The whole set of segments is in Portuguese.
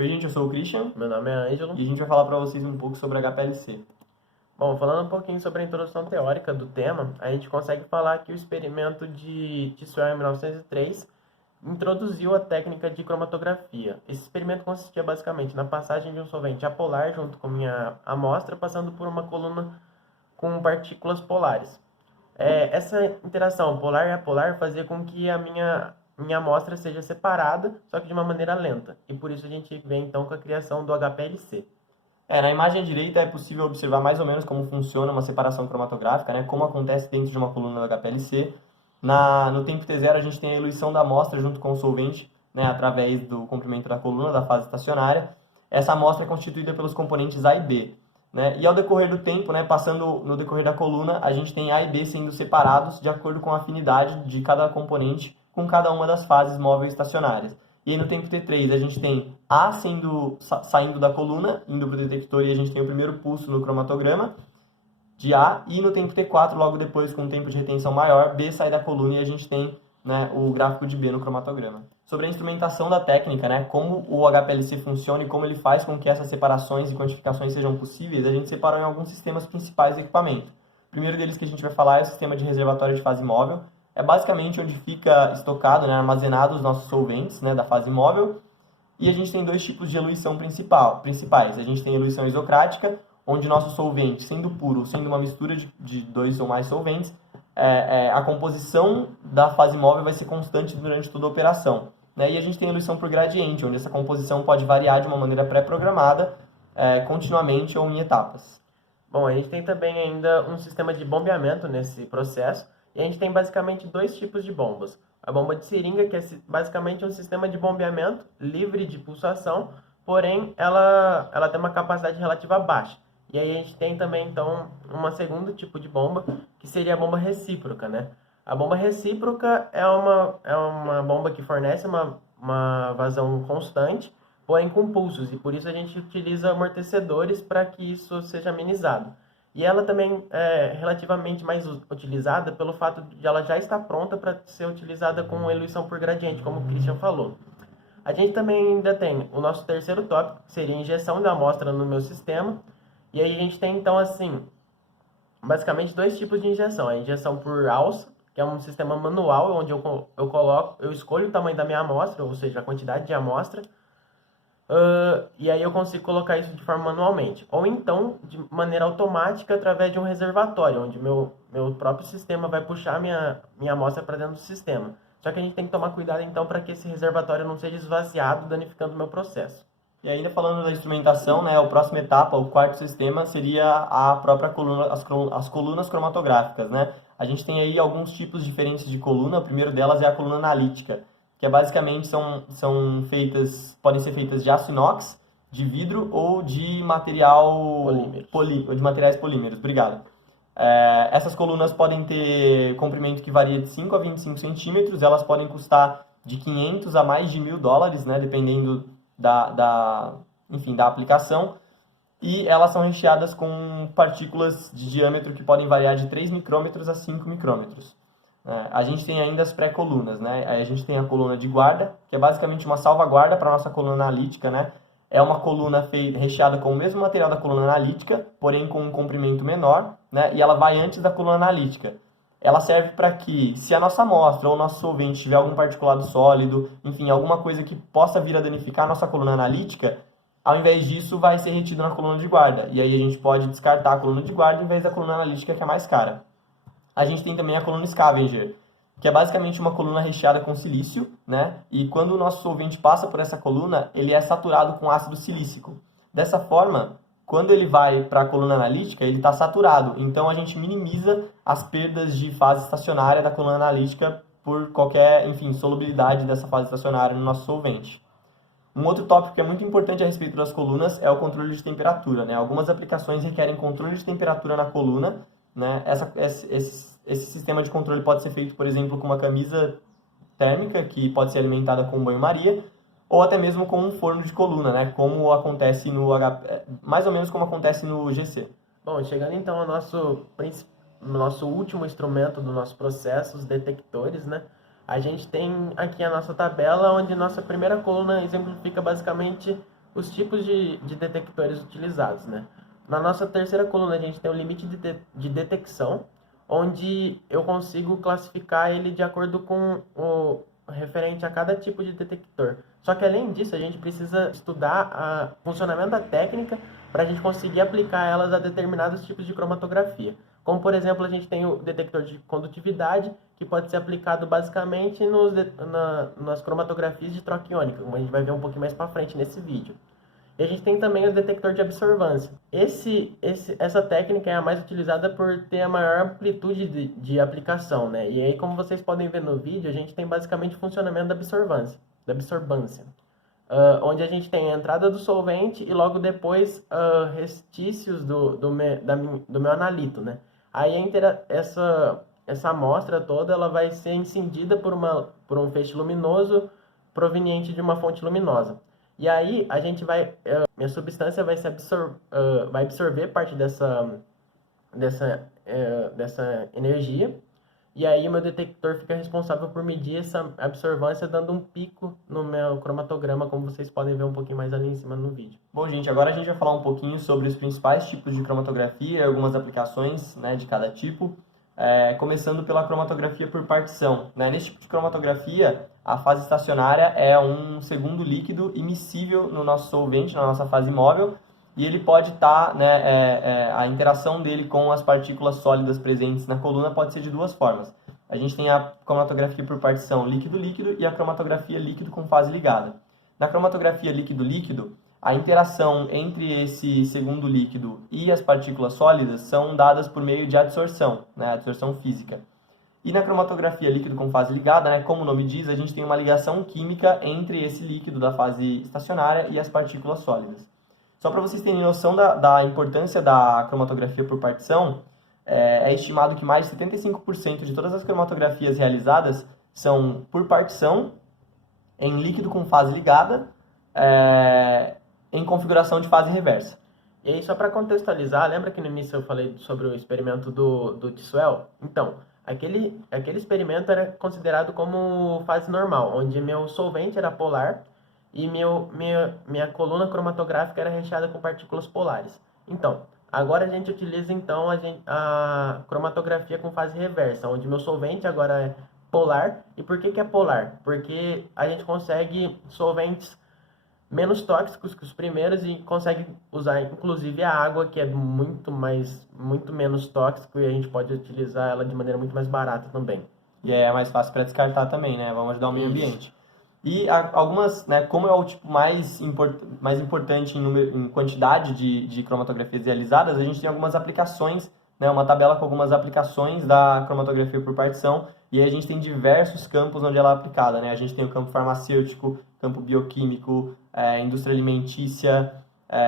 Oi, gente, eu sou o Christian Meu nome é Ângelo. e a gente vai falar para vocês um pouco sobre HPLC. Bom, falando um pouquinho sobre a introdução teórica do tema, a gente consegue falar que o experimento de Tiswell em 1903 introduziu a técnica de cromatografia. Esse experimento consistia basicamente na passagem de um solvente apolar junto com minha amostra, passando por uma coluna com partículas polares. Essa interação polar e apolar fazia com que a minha amostra seja separada, só que de uma maneira lenta. E por isso a gente vem então com a criação do HPLC. Na imagem direita é possível observar mais ou menos como funciona uma separação cromatográfica, né? Como acontece dentro de uma coluna do HPLC. No tempo T0 a gente tem a eluição da amostra junto com o solvente, né? Através do comprimento da coluna, da fase estacionária. Essa amostra é constituída pelos componentes A e B. Né? E ao decorrer do tempo, né, passando no decorrer da coluna, a gente tem A e B sendo separados de acordo com a afinidade de cada componente com cada uma das fases móveis estacionárias. E aí no tempo T3 a gente tem A saindo da coluna, indo para o detector, e a gente tem o primeiro pulso no cromatograma de A, e no tempo T4, logo depois, com um tempo de retenção maior, B sai da coluna e a gente tem, né, o gráfico de B no cromatograma. Sobre a instrumentação da técnica, né, como o HPLC funciona e como ele faz com que essas separações e quantificações sejam possíveis, a gente separou em alguns sistemas principais de equipamento. O primeiro deles que a gente vai falar é o sistema de reservatório de fase móvel. É basicamente onde fica estocado, né, armazenado os nossos solventes, né, da fase móvel. E a gente tem dois tipos de eluição principais. A gente tem a eluição isocrática, onde nosso solvente, sendo puro, sendo uma mistura de dois ou mais solventes, a composição da fase móvel vai ser constante durante toda a operação. Né? E a gente tem a eluição por gradiente, onde essa composição pode variar de uma maneira pré-programada, continuamente ou em etapas. Bom, a gente tem também ainda um sistema de bombeamento nesse processo, e a gente tem basicamente dois tipos de bombas. A bomba de seringa, que é basicamente um sistema de bombeamento livre de pulsação, porém ela tem uma capacidade relativa baixa. E aí a gente tem também, então, um segundo tipo de bomba, que seria a bomba recíproca, né? A bomba recíproca é uma bomba que fornece uma vazão constante, porém com pulsos, e por isso a gente utiliza amortecedores para que isso seja amenizado. E ela também é relativamente mais utilizada pelo fato de ela já estar pronta para ser utilizada com eluição por gradiente, como o Christian falou. A gente também ainda tem o nosso terceiro tópico, que seria a injeção da amostra no meu sistema. E aí a gente tem, então, assim, basicamente dois tipos de injeção. A injeção por alça, que é um sistema manual, onde eu escolho o tamanho da minha amostra, ou seja, a quantidade de amostra, e aí eu consigo colocar isso de forma manualmente. Ou então, de maneira automática, através de um reservatório, onde meu próprio sistema vai puxar minha amostra para dentro do sistema. Só que a gente tem que tomar cuidado, então, para que esse reservatório não seja esvaziado, danificando o meu processo. E ainda falando da instrumentação, né, a próxima etapa, o quarto sistema, seria a própria coluna, as colunas cromatográficas, né? A gente tem aí alguns tipos diferentes de coluna. O primeiro delas é a coluna analítica, que basicamente podem ser feitas de aço inox, de vidro ou de de materiais polímeros. Obrigado. Essas colunas podem ter comprimento que varia de 5 a 25 centímetros, elas podem custar de 500 a mais de $1.000, né, dependendo enfim, da aplicação, e elas são recheadas com partículas de diâmetro que podem variar de 3 micrômetros a 5 micrômetros. A gente tem ainda as pré-colunas, né? Aí a gente tem a coluna de guarda, que é basicamente uma salvaguarda para a nossa coluna analítica, né? É uma coluna recheada com o mesmo material da coluna analítica, porém com um comprimento menor, né? E ela vai antes da coluna analítica. Ela serve para que, se a nossa amostra ou o nosso solvente tiver algum particulado sólido, enfim, alguma coisa que possa vir a danificar a nossa coluna analítica, ao invés disso vai ser retido na coluna de guarda. E aí a gente pode descartar a coluna de guarda em vez da coluna analítica, que é mais cara. A gente tem também a coluna scavenger, que é basicamente uma coluna recheada com silício, né? E quando o nosso solvente passa por essa coluna, ele é saturado com ácido silícico. Dessa forma, quando ele vai para a coluna analítica, ele está saturado. Então, a gente minimiza as perdas de fase estacionária da coluna analítica por qualquer, enfim, solubilidade dessa fase estacionária no nosso solvente. Um outro tópico que é muito importante a respeito das colunas é o controle de temperatura, né? Algumas aplicações requerem controle de temperatura na coluna, né? Esse sistema de controle pode ser feito, por exemplo, com uma camisa térmica, que pode ser alimentada com banho-maria, ou até mesmo com um forno de coluna, né? Como acontece mais ou menos como acontece no GC. Bom, chegando então ao nosso último instrumento do nosso processo, os detectores, né? A gente tem aqui a nossa tabela, onde nossa primeira coluna exemplifica basicamente os tipos de detectores utilizados, né? Na nossa terceira coluna, a gente tem o limite de detecção, onde eu consigo classificar ele de acordo com o referente a cada tipo de detector. Só que, além disso, a gente precisa estudar o funcionamento da técnica para a gente conseguir aplicar elas a determinados tipos de cromatografia. Como, por exemplo, a gente tem o detector de condutividade, que pode ser aplicado basicamente nas cromatografias de troca iônica, como a gente vai ver um pouquinho mais para frente nesse vídeo. E a gente tem também o detector de absorvância. Essa técnica é a mais utilizada por ter a maior amplitude de aplicação, né? E aí, como vocês podem ver no vídeo, a gente tem basicamente o funcionamento da absorvância, onde a gente tem a entrada do solvente e logo depois restícios do meu analito, né? Aí essa amostra toda ela vai ser incendida por um feixe luminoso proveniente de uma fonte luminosa. E aí a gente minha substância vai absorver parte dessa energia. E aí o meu detector fica responsável por medir essa absorvância, dando um pico no meu cromatograma, como vocês podem ver um pouquinho mais ali em cima no vídeo. Bom, gente, agora a gente vai falar um pouquinho sobre os principais tipos de cromatografia e algumas aplicações, né, de cada tipo, começando pela cromatografia por partição, né? Nesse tipo de cromatografia, a fase estacionária é um segundo líquido immiscível no nosso solvente, na nossa fase móvel, e ele pode estar, né, a interação dele com as partículas sólidas presentes na coluna pode ser de duas formas. A gente tem a cromatografia por partição líquido-líquido e a cromatografia líquido com fase ligada. Na cromatografia líquido-líquido, a interação entre esse segundo líquido e as partículas sólidas são dadas por meio de adsorção, né, adsorção física. E na cromatografia líquido com fase ligada, né, como o nome diz, a gente tem uma ligação química entre esse líquido da fase estacionária e as partículas sólidas. Só para vocês terem noção da importância da cromatografia por partição, é estimado que mais de 75% de todas as cromatografias realizadas são por partição, em líquido com fase ligada, em configuração de fase reversa. E aí, só para contextualizar, lembra que no início eu falei sobre o experimento do Tiswell? Então, aquele experimento era considerado como fase normal, onde meu solvente era polar e minha coluna cromatográfica era recheada com partículas polares. Então, agora a gente utiliza então a cromatografia com fase reversa, onde meu solvente agora é polar. E por que é polar? Porque a gente consegue solventes menos tóxicos que os primeiros e consegue usar inclusive a água, que é muito menos tóxico, e a gente pode utilizar ela de maneira muito mais barata também. E é mais fácil para descartar também, né? Vamos ajudar o meio ambiente. E algumas, né, como é o tipo mais importante em quantidade de cromatografias realizadas, a gente tem algumas aplicações, né, uma tabela com algumas aplicações da cromatografia por partição, e aí a gente tem diversos campos onde ela é aplicada, né? A gente tem o campo farmacêutico, campo bioquímico, indústria alimentícia,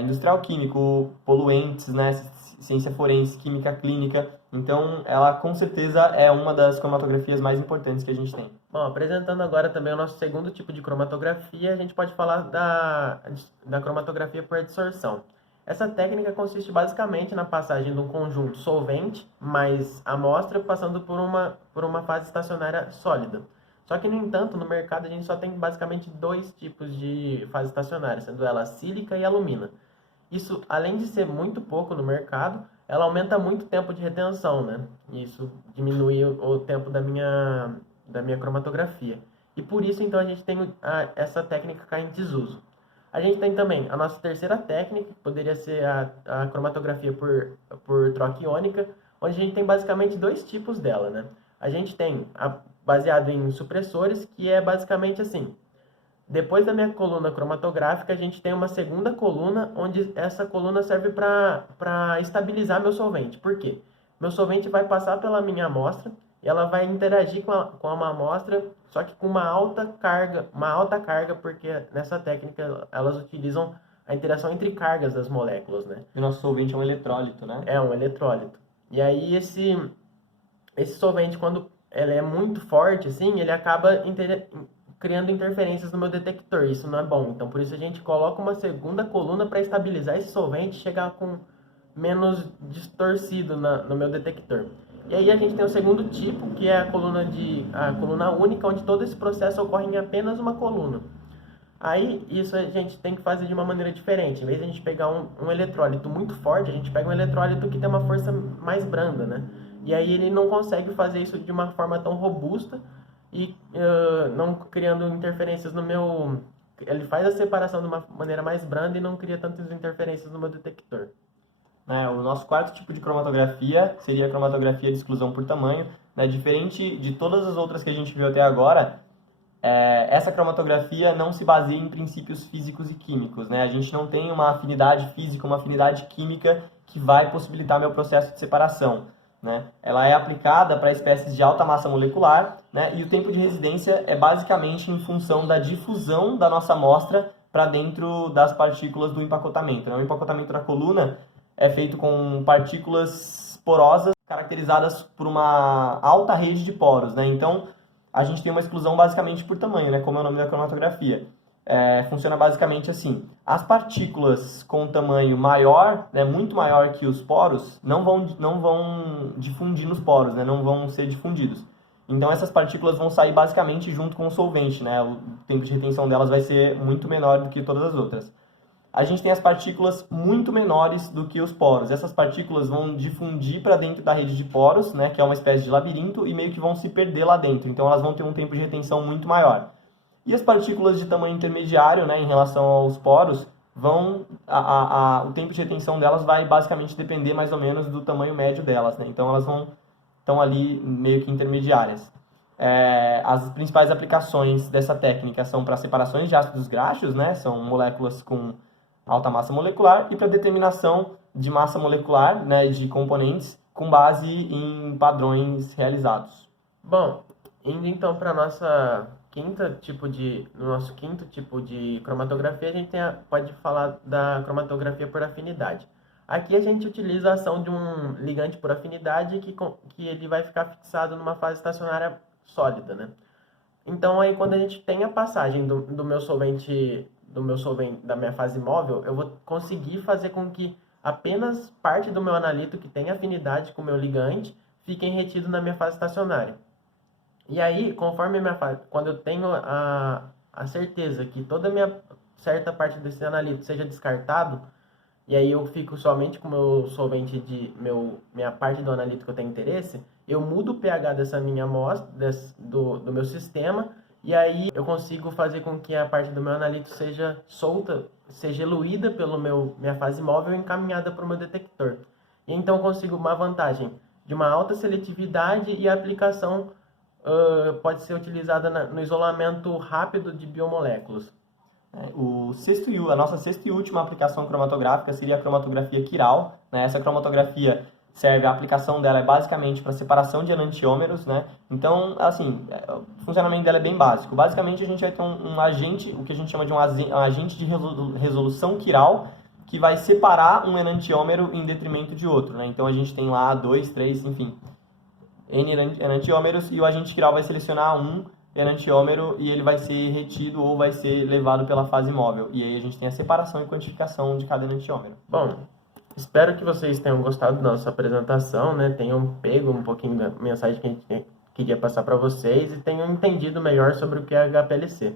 industrial químico, poluentes, né, ciência forense, química clínica. Então, ela com certeza é uma das cromatografias mais importantes que a gente tem. Bom, apresentando agora também o nosso segundo tipo de cromatografia, a gente pode falar da cromatografia por adsorção. Essa técnica consiste basicamente na passagem de um conjunto solvente mais amostra passando por uma fase estacionária sólida. Só que, no entanto, no mercado a gente só tem basicamente dois tipos de fase estacionária, sendo ela a sílica e a alumina. Isso, além de ser muito pouco no mercado, ela aumenta muito o tempo de retenção, né? Isso diminui o tempo da minha cromatografia. E por isso, então, a gente tem essa técnica cai em desuso. A gente tem também a nossa terceira técnica, que poderia ser a cromatografia por troca iônica, onde a gente tem basicamente dois tipos dela, né? A gente tem baseado em supressores, que é basicamente assim: depois da minha coluna cromatográfica, a gente tem uma segunda coluna, onde essa coluna serve para estabilizar meu solvente. Por quê? Meu solvente vai passar pela minha amostra e ela vai interagir com uma amostra, só que com uma alta carga, porque nessa técnica elas utilizam a interação entre cargas das moléculas, né? E o nosso solvente é um eletrólito, né? É um eletrólito. E aí esse solvente, quando ele é muito forte, assim, ele acaba criando interferências no meu detector. Isso não é bom. Então, por isso a gente coloca uma segunda coluna para estabilizar esse solvente e chegar com menos distorcido no meu detector. E aí a gente tem o segundo tipo, que é a coluna única, onde todo esse processo ocorre em apenas uma coluna. Aí, isso a gente tem que fazer de uma maneira diferente. Em vez de a gente pegar um eletrólito muito forte, a gente pega um eletrólito que tem uma força mais branda, né? E aí ele não consegue fazer isso de uma forma tão robusta e não criando interferências no meu... Ele faz a separação de uma maneira mais branda e não cria tantas interferências no meu detector. O nosso quarto tipo de cromatografia seria a cromatografia de exclusão por tamanho, né? Diferente de todas as outras que a gente viu até agora, essa cromatografia não se baseia em princípios físicos e químicos, né? A gente não tem uma afinidade física, uma afinidade química que vai possibilitar meu processo de separação, né? Ela é aplicada para espécies de alta massa molecular, né? E o tempo de residência é basicamente em função da difusão da nossa amostra para dentro das partículas do empacotamento, né? O empacotamento da coluna é feito com partículas porosas caracterizadas por uma alta rede de poros, né? Então, a gente tem uma exclusão basicamente por tamanho, né? Como é o nome da cromatografia. Funciona basicamente assim. As partículas com tamanho maior, né, muito maior que os poros, não vão difundir nos poros, né? Não vão ser difundidos. Então, essas partículas vão sair basicamente junto com o solvente, né? O tempo de retenção delas vai ser muito menor do que todas as outras. A gente tem as partículas muito menores do que os poros. Essas partículas vão difundir para dentro da rede de poros, né, que é uma espécie de labirinto, e meio que vão se perder lá dentro. Então, elas vão ter um tempo de retenção muito maior. E as partículas de tamanho intermediário, né, em relação aos poros, o tempo de retenção delas vai basicamente depender mais ou menos do tamanho médio delas, né? Então, elas estão ali meio que intermediárias. As principais aplicações dessa técnica são para separações de ácidos graxos, né? São moléculas com alta massa molecular, e para determinação de massa molecular, né, de componentes com base em padrões realizados. Bom, indo então para no nosso quinto tipo de cromatografia, a gente pode falar da cromatografia por afinidade. Aqui a gente utiliza a ação de um ligante por afinidade que ele vai ficar fixado numa fase estacionária sólida, né? Então, aí quando a gente tem a passagem do meu solvente da minha fase móvel, eu vou conseguir fazer com que apenas parte do meu analito que tem afinidade com o meu ligante fiquem retido na minha fase estacionária. E aí, conforme a minha fase, quando eu tenho a certeza que toda a minha certa parte desse analito seja descartado, e aí eu fico somente com o meu solvente minha parte do analito que eu tenho interesse, eu mudo o pH dessa minha amostra, do meu sistema, e aí eu consigo fazer com que a parte do meu analito seja solta, seja eluída pela minha fase móvel e encaminhada para o meu detector. E então eu consigo uma vantagem de uma alta seletividade, e a aplicação pode ser utilizada no isolamento rápido de biomoléculas. A nossa sexta e última aplicação cromatográfica seria a cromatografia quiral, né? Essa cromatografia a aplicação dela é basicamente para separação de enantiômeros, né? Então, assim, o funcionamento dela é bem básico. Basicamente, a gente vai ter um agente, o que a gente chama de um agente de resolução quiral, que vai separar um enantiômero em detrimento de outro, né? Então, a gente tem lá 2, 3, enfim, N enantiômeros, e o agente quiral vai selecionar um enantiômero e ele vai ser retido ou vai ser levado pela fase móvel. E aí a gente tem a separação e quantificação de cada enantiômero. Bom, espero que vocês tenham gostado da nossa apresentação, né? Tenham pego um pouquinho da mensagem que a gente queria passar para vocês e tenham entendido melhor sobre o que é HPLC.